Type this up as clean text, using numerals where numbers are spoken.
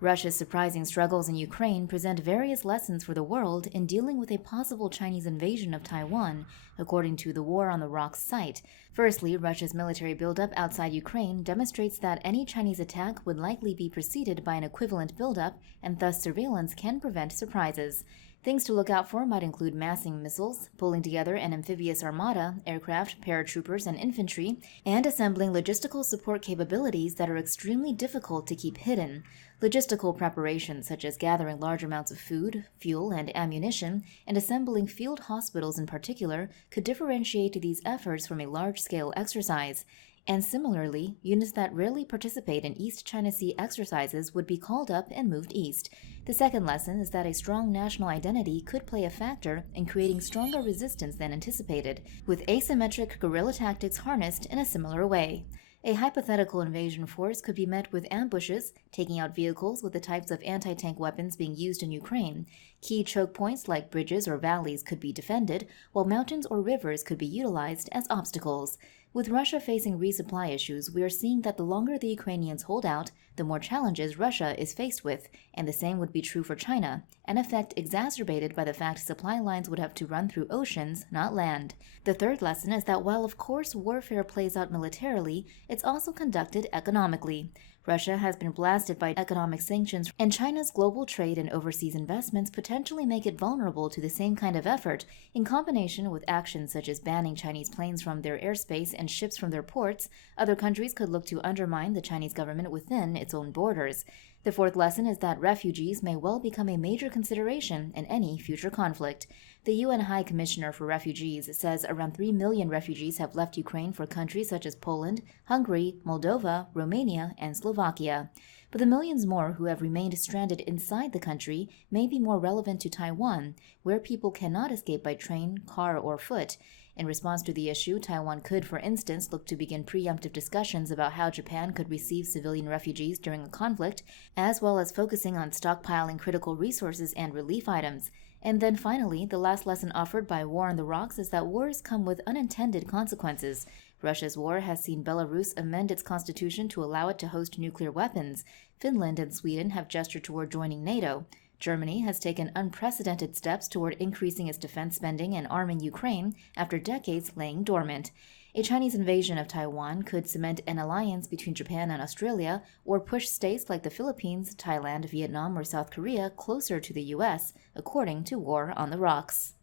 Russia's surprising struggles in Ukraine present various lessons for the world in dealing with a possible Chinese invasion of Taiwan, according to the War on the Rocks site. Firstly, Russia's military buildup outside Ukraine demonstrates that any Chinese attack would likely be preceded by an equivalent buildup, and thus surveillance can prevent surprises. Things to look out for might include massing missiles, pulling together an amphibious armada, aircraft, paratroopers, and infantry, and assembling logistical support capabilities that are extremely difficult to keep hidden. Logistical preparations such as gathering large amounts of food, fuel, and ammunition, and assembling field hospitals in particular, could differentiate these efforts from a large-scale exercise. And similarly, units that rarely participate in East China Sea exercises would be called up and moved east. The second lesson is that a strong national identity could play a factor in creating stronger resistance than anticipated, with asymmetric guerrilla tactics harnessed in a similar way. A hypothetical invasion force could be met with ambushes, taking out vehicles with the types of anti-tank weapons being used in Ukraine. Key choke points like bridges or valleys could be defended, while mountains or rivers could be utilized as obstacles. With Russia facing resupply issues, we are seeing that the longer the Ukrainians hold out, the more challenges Russia is faced with, and the same would be true for China, an effect exacerbated by the fact supply lines would have to run through oceans, not land. The third lesson is that while of course warfare plays out militarily, it's also conducted economically. Russia has been blasted by economic sanctions, and China's global trade and overseas investments potentially make it vulnerable to the same kind of effort. In combination with actions such as banning Chinese planes from their airspace and ships from their ports, other countries could look to undermine the Chinese government within its own borders. The fourth lesson is that refugees may well become a major consideration in any future conflict. The UN High Commissioner for Refugees says around 3 million refugees have left Ukraine for countries such as Poland, Hungary, Moldova, Romania, and Slovakia. But the millions more who have remained stranded inside the country may be more relevant to Taiwan, where people cannot escape by train, car, or foot. In response to the issue, Taiwan could, for instance, look to begin preemptive discussions about how Japan could receive civilian refugees during a conflict, as well as focusing on stockpiling critical resources and relief items. And then finally, the last lesson offered by War on the Rocks is that wars come with unintended consequences. Russia's war has seen Belarus amend its constitution to allow it to host nuclear weapons. Finland and Sweden have gestured toward joining NATO. Germany has taken unprecedented steps toward increasing its defense spending and arming Ukraine after decades laying dormant. A Chinese invasion of Taiwan could cement an alliance between Japan and Australia, or push states like the Philippines, Thailand, Vietnam, or South Korea closer to the U.S., according to War on the Rocks.